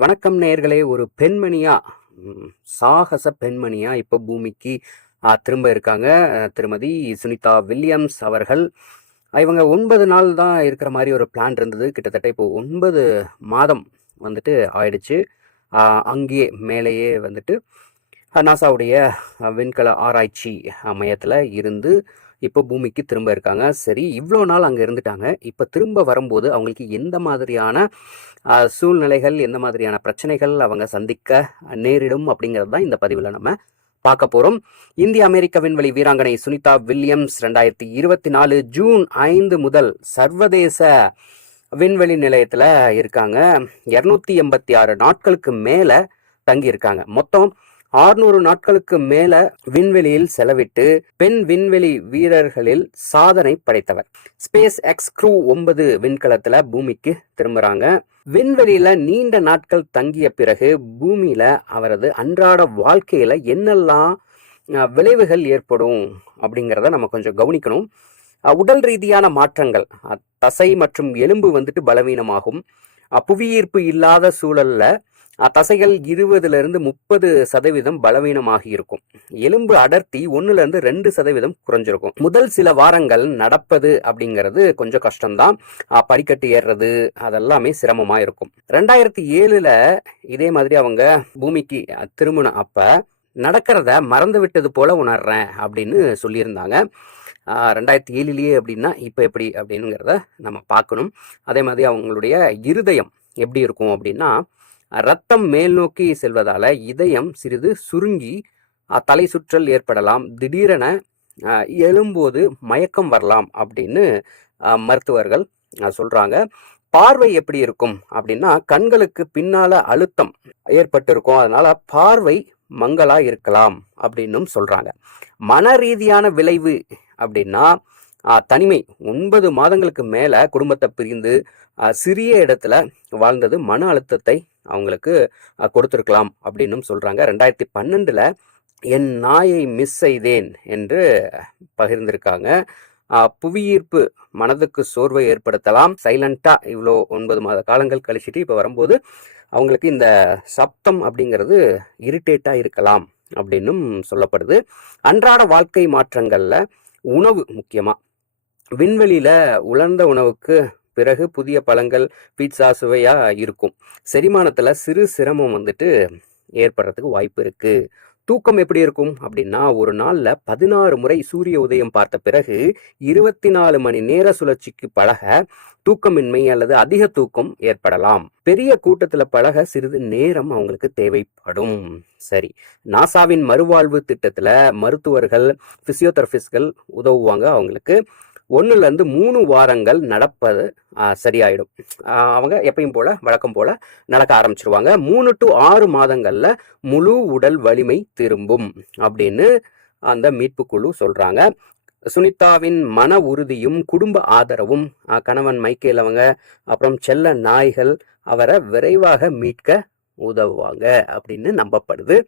வணக்கம் நேயர்களே. ஒரு பெண்மணியா சாகச பெண்மணியா இப்போ பூமிக்கு திரும்ப இருக்காங்க. திருமதி சுனிதா வில்லியம்ஸ் அவர்கள். இவங்க 9 நாள் தான் இருக்கிற மாதிரி ஒரு பிளான் இருந்தது. கிட்டத்தட்ட இப்போ 9 மாதம் வந்துட்டு ஆயிடுச்சு. அங்கேயே மேலேயே வந்துட்டு நாசாவுடைய விண்கல ஆராய்ச்சி மையத்தில் இருந்து இப்போ பூமிக்கு திரும்ப இருக்காங்க. சரி, இவ்வளோ நாள் அங்கே இருந்துட்டாங்க. இப்போ திரும்ப வரும்போது அவங்களுக்கு எந்த மாதிரியான சூழ்நிலைகள், எந்த மாதிரியான பிரச்சனைகள் அவங்க சந்திக்க நேரிடும் அப்படிங்கிறது தான் இந்த பதிவில் நம்ம பார்க்க போகிறோம். இந்திய அமெரிக்க விண்வெளி வீராங்கனை சுனிதா வில்லியம்ஸ் 2024 ஜூன் 5 முதல் சர்வதேச விண்வெளி நிலையத்தில் இருக்காங்க. 286 நாட்களுக்கு மேலே தங்கி இருக்காங்க. மொத்தம் 600 நாட்களுக்கு மேல விண்வெளியில் செலவிட்டு பெண் விண்வெளி வீரர்களில் சாதனை படைத்தவர். ஸ்பேஸ் எக்ஸ் க்ரூ 9 விண்கலத்துல பூமிக்கு திரும்புறாங்க. விண்வெளியில நீண்ட நாட்கள் தங்கிய பிறகு பூமியில அவரது அன்றாட வாழ்க்கையில என்னெல்லாம் விளைவுகள் ஏற்படும் அப்படிங்கிறத நம்ம கொஞ்சம் கவனிக்கணும். உடல் ரீதியான மாற்றங்கள், தசை மற்றும் எலும்பு வந்துட்டு பலவீனமாகும். புவியீர்ப்பு இல்லாத சூழல்ல தசைகள் 20-30% பலவீனமாகி இருக்கும். எலும்பு அடர்த்தி 1-2% குறைஞ்சிருக்கும். முதல் சில வாரங்கள் நடப்பது அப்படிங்கிறது கொஞ்சம் கஷ்டம்தான். படிக்கட்டு ஏறுறது அதெல்லாமே சிரமமா இருக்கும். 2007 இதே மாதிரி அவங்க பூமிக்கு திரும்பின அப்ப நடக்கிறத மறந்து விட்டது போல உணர்றேன் அப்படின்னு சொல்லியிருந்தாங்க. 2007 அப்படின்னா இப்போ எப்படி அப்படிங்கிறத நம்ம பார்க்கணும். அதே மாதிரி அவங்களுடைய இருதயம் எப்படி இருக்கும் அப்படின்னா, ரத்தம் மேல் நோக்கி செல்வதால இதயம் சிறிது சுருங்கி தலை சுற்றல் ஏற்படலாம். திடீரென எழும்போது மயக்கம் வரலாம் அப்படின்னு மருத்துவர்கள் சொல்றாங்க. பார்வை எப்படி இருக்கும் அப்படின்னா, கண்களுக்கு பின்னால அழுத்தம் ஏற்பட்டிருக்கும். அதனால பார்வை மங்களா இருக்கலாம் அப்படின்னும் சொல்றாங்க. மன ரீதியான விளைவு அப்படின்னா, தனிமை. 9 மாதங்களுக்கு மேல குடும்பத்தை பிரிந்து சிறிய இடத்துல வாழ்ந்தது மன அழுத்தத்தை அவங்களுக்கு கொடுத்துருக்கலாம் அப்படின்னும் சொல்றாங்க. 2012 என் நாயை மிஸ் செய்தேன் என்று பகிர்ந்திருக்காங்க. புவியீர்ப்பு மனதுக்கு சோர்வை ஏற்படுத்தலாம். சைலண்டா இவ்வளோ 9 மாத காலங்கள் கழிச்சிட்டு இப்போ வரும்போது அவங்களுக்கு இந்த சப்தம் அப்படிங்கிறது இரிட்டேட்டா இருக்கலாம் அப்படின்னும் சொல்லப்படுது. அன்றாட வாழ்க்கை மாற்றங்கள்ல உணவு முக்கியமா. விண்வெளியில உலர்ந்த உணவுக்கு பிறகு புதிய பழங்கள், பீட்சா சுவையா இருக்கும். செரிமானத்துல சிறு சிரமம் வந்துட்டு ஏற்படுறதுக்கு வாய்ப்பு இருக்கு. தூக்கம் எப்படி இருக்கும் அப்படின்னா, ஒரு நாள்ல 16 முறை சூரிய உதயம் பார்த்த பிறகு 24 மணி நேர சுழற்சிக்கு பழக தூக்கமின்மை அல்லது அதிக தூக்கம் ஏற்படலாம். பெரிய கூட்டத்துல பழக சிறிது நேரம் அவங்களுக்கு தேவைப்படும். சரி, நாசாவின் மறுவாழ்வு திட்டத்துல மருத்துவர்கள், பிசியோதெரபிஸ்ட்கள் உதவுவாங்க. அவங்களுக்கு 1-3 வாரங்கள் நடப்பது சரியாயிடும். அவங்க எப்பயும் போல வழக்கம் போல நடக்க ஆரம்பிச்சிருவாங்க. 3 to 6 மாதங்கள்ல முழு உடல் வலிமை திரும்பும் அப்படின்னு அந்த மீட்பு குழு சொல்றாங்க. சுனிதாவின் மன உறுதியும் குடும்ப ஆதரவும், கணவன் மைக்கேல் அவங்க, அப்புறம் செல்ல நாய்கள் அவரை விரைவாக மீட்க உதவுவாங்க அப்படின்னு நம்பப்படுது.